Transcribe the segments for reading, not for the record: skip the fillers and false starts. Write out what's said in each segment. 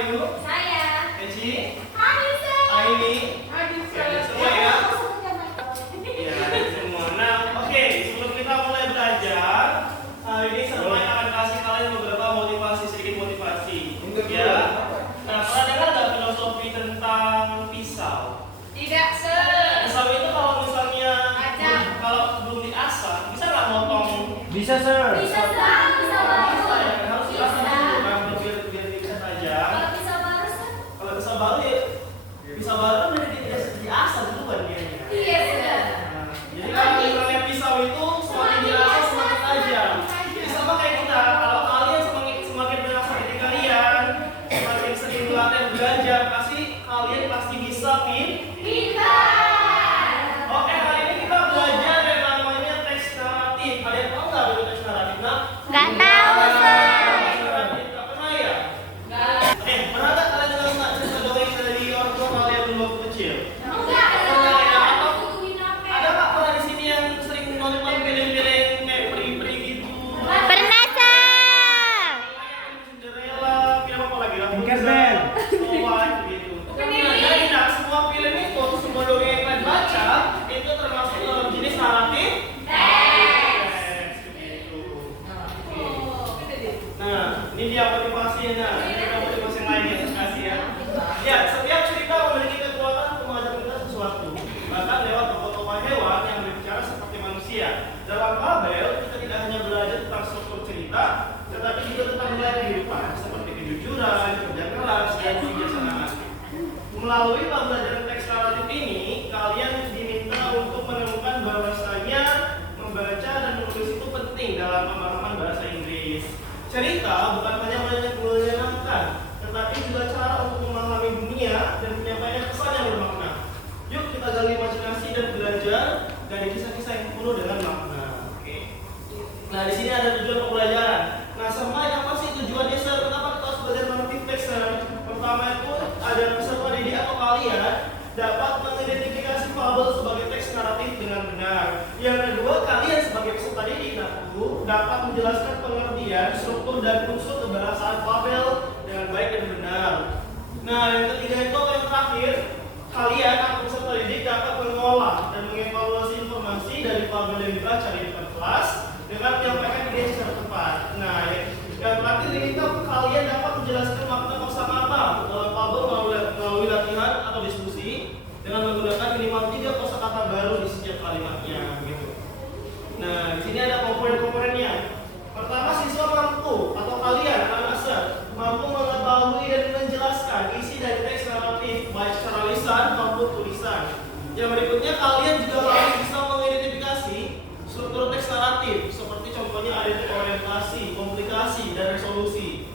Ayu? Saya. Eci? Anissa. Aini? Anissa. Semua ya? Ya, semua. Nah, oke, sebelum kita mulai belajar, ini saya akan kasih kalian beberapa motivasi, sedikit motivasi. Ya. Nah, pernah dengar nggak filosofi tentang pisau? Tidak, Sir. Pisau itu kalau misalnya kalau belum diasah, bisa nggak motong? Bisa, Sir. Bisa, Sir. Bisa baru. Bisa ya, harus diasah dulu kan biar bisa tajam. Kalau bisa baru, Sir. Kalau pisau baru ya, pisau baru kan udah diasah dulu kan dia. Iya, Sir. Jadi kalau misalnya pisau itu semakin dirasa semakin tajam. Jadi sama kayak kita, kalau kalian semakin berasa diri kalian, semakin sering latihan belajar, kalian pasti bisa Pintar. Oke, hari ini kita belajar yang namanya teks naratif. Ada yang tahu nggak itu teks naratif? Nah, Nggak tahu, Sir. teks naratif nggak pernah ya? Pernah nggak kalian dengar cerita dongeng dari orang tua kalian dulu waktu kecil? Enggak. Ada nggak pernah di sini yang sering nonton film-film kayak peri-peri gitu? Pernah, Sir. Cinderella, film apa lagi? Tinkerbell. Snow White gitu. Nah, semua film itu, semua dongeng yang kalian baca itu termasuk dalam jenis naratif. Teks, begitu. Nah, ini dia motivasinya. Ini dia motivasi yang lain yang saya kasih ya. Ya, setiap cerita memiliki kekuatan untuk mengajarkan kita sesuatu. Bahkan lewat tokoh-tokoh hewan yang berbicara seperti manusia. Dalam Babel, kita tidak hanya belajar tentang struktur cerita, tetapi juga tentang nilai kehidupan, seperti kejujuran, kerja keras, dan kebijaksanaan. Melalui pembelajaran teks naratif ini, kalian diminta untuk menemukan bahwasanya membaca dan menulis itu penting dalam pemahaman bahasa Inggris. Cerita bukan hanya menyenangkan, tetapi juga cara untuk memahami dunia dan menyampaikan pesan yang bermakna. Yuk kita gali imajinasi dan belajar dari kisah-kisah yang penuh dengan makna. Oke. Nah, di sini ada tujuan pembelajaran. Nah, sama apa sih tujuannya, Sir? Kenapa kita harus belajar naratif teks? Pertama itu ada peserta didik atau kalian dapat mengidentifikasi fabel sebagai teks naratif dengan benar. Yang kedua, kalian sebagai peserta didik dapat menjelaskan pengertian, struktur dan unsur kebahasaan fabel dengan baik dan benar. Nah, yang ketiga itu yang terakhir, kalian atau peserta didik dapat mengolah dan mengevaluasi informasi dari fabel yang dibaca di depan kelas dengan menyampaikan ide secara tepat. Nah, yang terakhir ini kalian dapat menjelaskan makna kosakata dalam fabel melalui latihan atau diskusi dengan menggunakan minimal 3 kosakata baru di setiap kalimatnya, gitu. Nah, di sini ada komponen-komponennya. Pertama, siswa mampu atau kalian anak-anak mampu mengetahui dan menjelaskan isi dari teks naratif baik secara lisan maupun tulisan. Yang berikutnya, kalian juga harus bisa mengidentifikasi struktur teks naratif seperti contohnya ada orientasi, komplikasi, dan resolusi.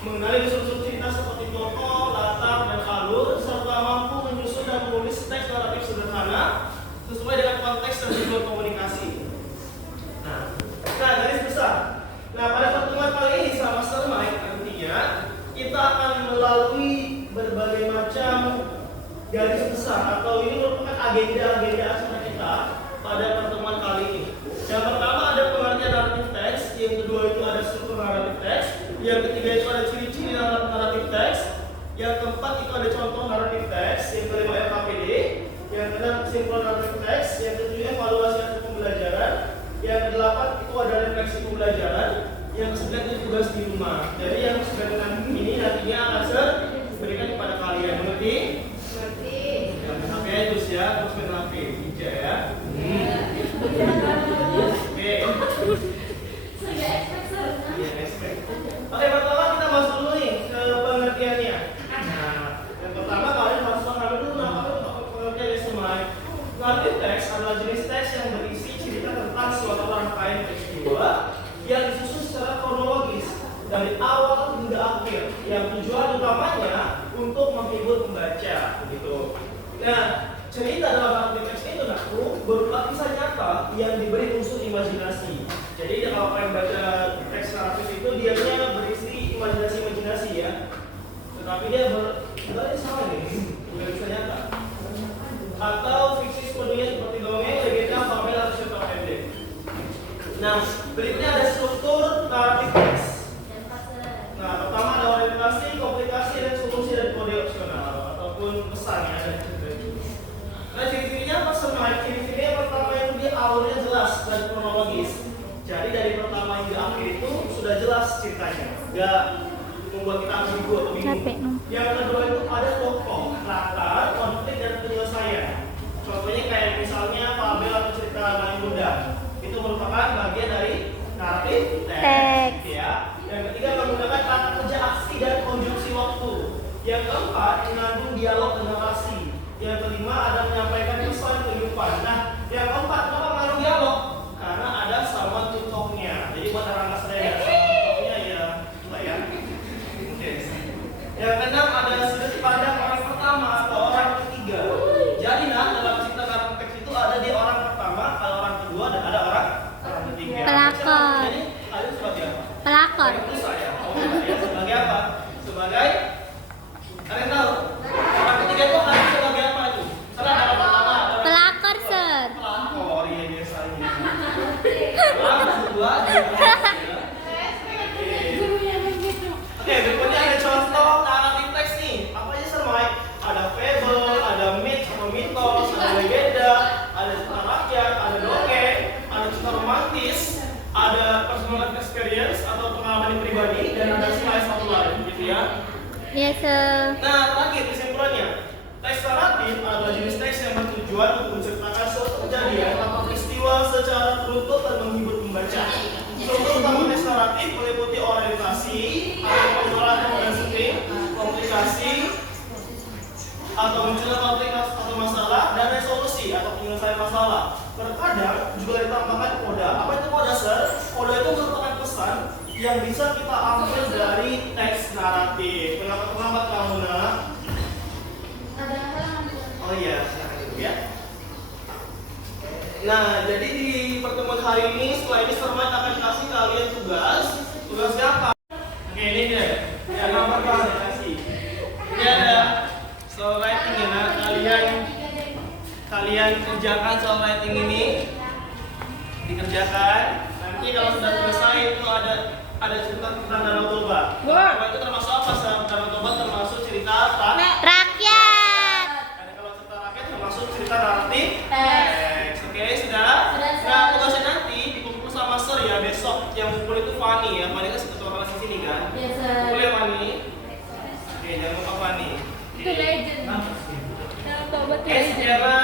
Mengenali unsur-unsur cerita seperti tokoh, latar, dan alur, serta mampu menyusun dan menulis teks naratif sederhana sesuai dengan konteks dan tujuan komunikasi. Nah, garis besar. Nah, pada pertemuan kali ini sama Master Mike nantinya kita akan melalui berbagai macam garis besar atau ini merupakan agenda-agenda acara kita pada pertemuan kali ini. Yang pertama ada pengertian naratif teks, yang kedua itu ada struktur naratif teks, yang ketiga itu ada ciri-ciri naratif teks, yang keempat itu ada contoh naratif teks, yang kelima RKPD, yang keenam kesimpulan naratif teks, yang ketujuh evaluasi hasil pembelajaran, yang kedelapan itu ada refleksi pembelajaran, yang kesembilan itu tugas di rumah. Jadi yang kesembilan ini nantinya akan saya berikan kepada kalian. Mengerti? Berarti. Yang HP terus ya, terus main HP, hijau ya. Oke. Saya expert, Sir. Iya, expect. Oke, pertama kita masuk dulu nih ke pengertiannya. Nah, yang pertama kalian harus pahami dulu apa itu pengertiannya semua. Naratif teks adalah jenis teks yang berisi cerita tentang suatu rangkaian peristiwa yang disusun secara kronologis dari awal hingga akhir, yang tujuan utamanya untuk menghibur pembaca, begitu. Nah, cerita dalam naratif teks itu berupa kisah nyata yang diberi unsur imajinasi. Jadi kalau kalian baca teks naratif itu dia berisi imajinasi ya. Tetapi dia sama nih, bukan kisah nyata. Atau fiksi sepenuhnya seperti dongeng, legenda, fabel atau cerita pendek. Nah, berikutnya ada struktur naratif teks. Nah, pertama ada orientasi, komplikasi, dan struktur Yang kedua itu ada tokoh, latar, konflik dan penyelesaian. Contohnya kayak misalnya fabel atau cerita Nabi Muda. Itu merupakan bagian dari naratif teks. Ya. Yang ketiga menggunakan kata kerja aksi dan konjungsi waktu. Yang keempat mengandung dialog dan narasi. Yang kelima ada menyampaikan pesan kehidupan. Nah, yang keempat kenapa mengandung dialog? Karena ada sama tutornya. Jadi buat anak-anak saya tutornya ya, coba ya. Oke. Yang keenam ada sudut pandang orang pertama atau orang ketiga. Jadi nah dalam cerita naratif teks itu ada di orang pertama, ada orang kedua dan ada orang ketiga. Pelakor. Jadi ada sebagai apa? Pelakor. Itu saya. Oh, ya, sebagai apa? Sebagai kalian tahu? Orang ketiga itu harus sebagai apa itu? Misalnya ada orang pertama, ada orang Pelakor, Sir. pelakor ya biasanya. Orang kedua, dia pelakor, ya. Oke, berikutnya ada contoh naratif teks nih. Apa aja Sir Mike? Ada fable, ada myth atau mitos, ada legenda, ada cerita rakyat, ada dongeng, ada cerita romantis, ada personal experience atau pengalaman pribadi, dan ada slice of life, gitu ya. Iya, Sir. Nah, terakhir kesimpulannya, teks naratif adalah jenis teks yang bertujuan untuk menceritakan suatu kejadian atau peristiwa secara beruntut dan menghibur pembaca. Contoh utama teks naratif meliputi orientasi, atau penjualan dan setting, komplikasi, atau munculnya konflik atau masalah, dan resolusi atau penyelesaian masalah. Terkadang juga ditambahkan koda. Apa itu koda, Sir? Koda itu merupakan pesan yang bisa kita ambil dari teks naratif. Pendapat kamu, Nak? Oh iya, silakan dulu ya. Nah, jadi di pertemuan hari ini, setelah ini Sermat akan kasih kalian tugas. Tugasnya apa? Oke, ini dia. Ya, nomor kasih. Ini ada soal writing ya, nah. Kalian kerjakan soal writing ini. Dikerjakan. Nanti kalau sudah selesai itu ada cerita tentang Danau Toba. Danau itu termasuk apa? Danau Toba termasuk cerita apa? Rakyat. Dan kalau cerita rakyat termasuk cerita naratif teks. Oke, sudah? Nah, tugasnya nanti dikumpul sama Sir ya besok. Yang kumpul itu Fani ya. Fani kan ketua kelas di sini kan? Kumpul ya Fani. Oke, jangan lupa Fani. Itu legend. Sejarah